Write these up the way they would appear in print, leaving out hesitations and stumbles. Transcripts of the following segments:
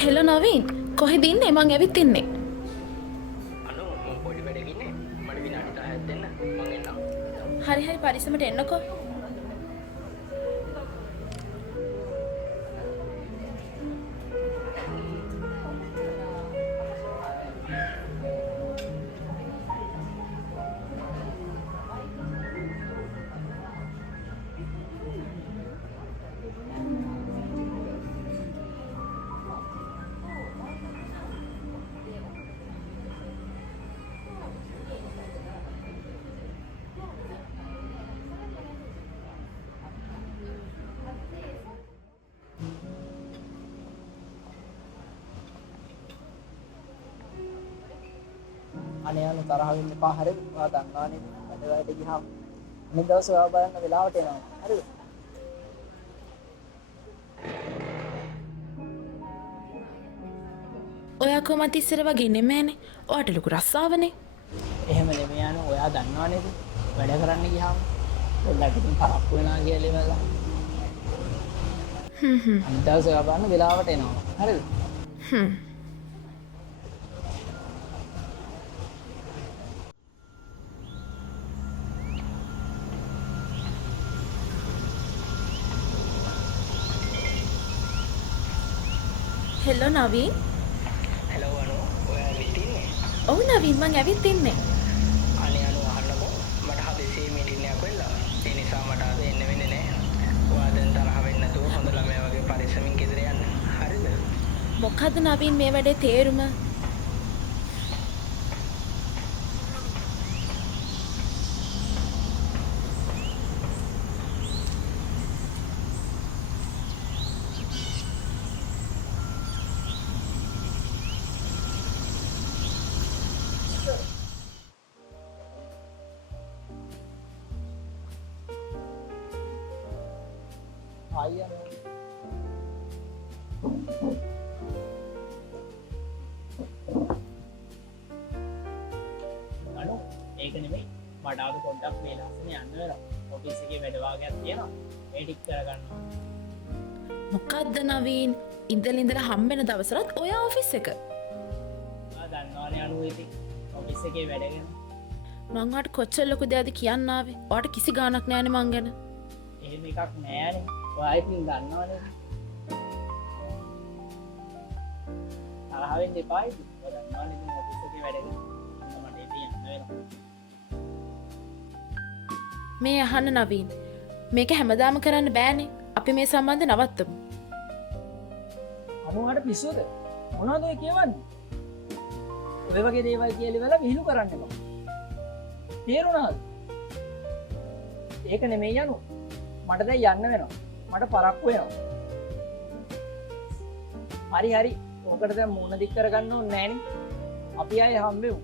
Hello Naveen කොහෙද ඉන්නේ? මං ඇවිත් ඉන්නේ. අනු මම පොඩි වැඩක ඉන්නේ. මට විනාඩි 10ක් දෙන්න. මං එන්නම්. හරි හරි පරිස්සමට එන්නකෝ. අනේ යන තරහ වෙන්න එපා හරිද? ඔයා දන්නවනේ වැඩ වලට ගියාම අනිත් දවසේ ඔයා බලන්න වෙලාවට එනවා. හරිද? ඔයා කොහමද ඉස්සර වගේ නෙමෙයිනේ. ඔයාට ලොකු රස්සාවනේ. එහෙම නෙමෙයි යන ඔයා දන්නවනේ වැඩ කරන්න ගියාම පොඩ්ඩක් ඉතින් පරක්කු වෙනවා කියලා ඉවරලා. අනිත් දවසේ ඔයා බලන්න වෙලාවට එනවා. හරිද? හෙලෝ නවීන්. හෙලෝ අනු ඔයා ඇවිත් ඉන්නේ. ඔව් නවීන් මං ඇවිත් ඉන්නේ. අනේ අනු අහන්නකෝ. මට හදිසියෙ මීටින් එකක් වෙලා. ඒ නිසා මට අද එන්න වෙන්නේ නැහැ. ඔයා දැන් තරහ වෙන්නේ නැතුව හොඳ ළමයා වගේ පරිස්සමින් ගෙදර යන්න. හරිද? මොකද්ද නවීන් මේ වැඩේ තේරුම? අයියා අනු ඒක නෙමෙයි මට ආව පොඩ්ඩක් මේ ලස්සන යන්න වෙනවා. ඔෆිස් එකේ වැඩ වාගයක් තියෙනවා. ඒ ටික කරගන්නවා. මොකද්ද නවීන්? ඉඳලා හම්බෙන දවසට ඔයා ඔෆිස් එක. ඔයා දන්නවනේ අනු ඉතින් ඔෆිස් එකේ වැඩ ගැන. මං ඔයාට කොච්චර ලොකු දෙයක්ද කියන්න ආවේ? ඔයාට කිසි ගාණක් නෑනේ මං ගැන. එහෙම එකක් නෑනේ. ඔයා ඉතින් දන්නවනේ. තරහ වෙන්න එපා ඉතින්. ඔයා දන්නවනේ ඉතින් ඔෆිස් එකේ වැඩ ගැන. මට ඉතින් යන්න වෙනවා. මේ අහන්න නවීන්. මේක හැමදාම කරන්න බෑනේ. අපි මේ සම්බන්ධ නවත්තමු. අනුහට පිස්සුද? මොනවද ඔය කියවන්නේ? ඔය වගේ දේවල් කියලා ඉවරලා විහිළු කරන්න එපා. තේරුණාද? ඒක නෙමෙයි යනු. මට දැන් යන්න වෙනවා. මට පරක්කු වෙනවා. හරි හරි. ඔකට දැන් මූණ දික් කරගන්න ඕනේ නෑනේ. අපි ආයේ හම්බෙමු.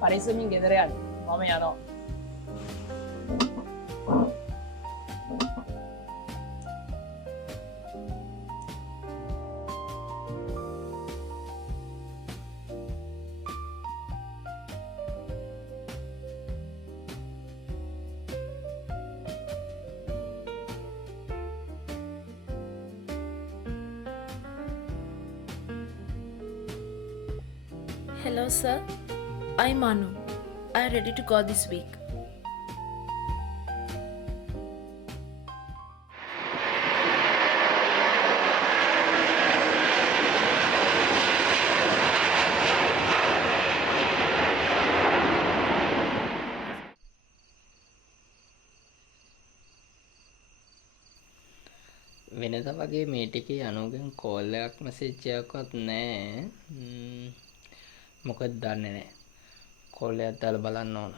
පරිස්සමින් ගෙදර යන්න. මම යනවා. Hello sir, I'm Manu. I'm ready to go this week. වෙනද වගේ මේ ටිකේ අනුගෙන් කෝල් එකක් මෙසේජ් එකක්වත් නැහැ. මොකද දන්නේ නැහැ. කෝල් එකක් දාලා බලන්න ඕන.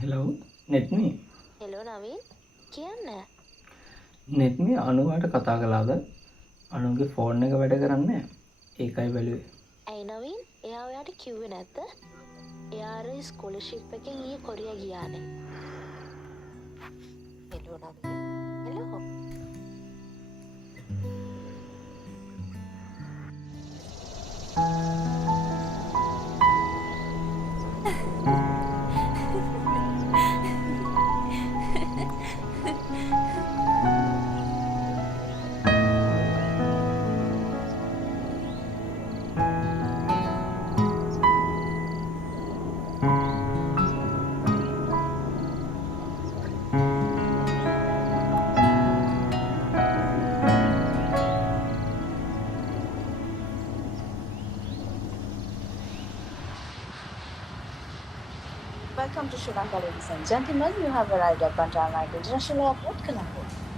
හෙලෝ නෙත්මි. හෙලෝ නවීන් කියන්න. නෙත්මි අනුවට කතා කළාද? අනුගේ ෆෝන් එක වැඩ කරන්නේ නැහැ. ඒකයි බැලුවේ. ඇයි නවීන්? එයා ඔයාට කිව්වේ නැද්ද? එයාර ස්කොලර්ෂිප් එකෙන් ඊයේ කොරියා ගියානේ. Hello Naveen. Hello. Welcome to Sri Lanka, ladies and gentlemen. You have arrived at Banjaranaike International Airport, Colombo.